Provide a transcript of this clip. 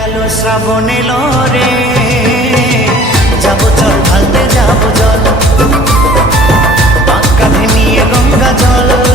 গেল শ্রাবণ এলো রে, যাবো চল ঢালতে যাবো জল, কাঁধে নিয়ে গঙ্গা জল।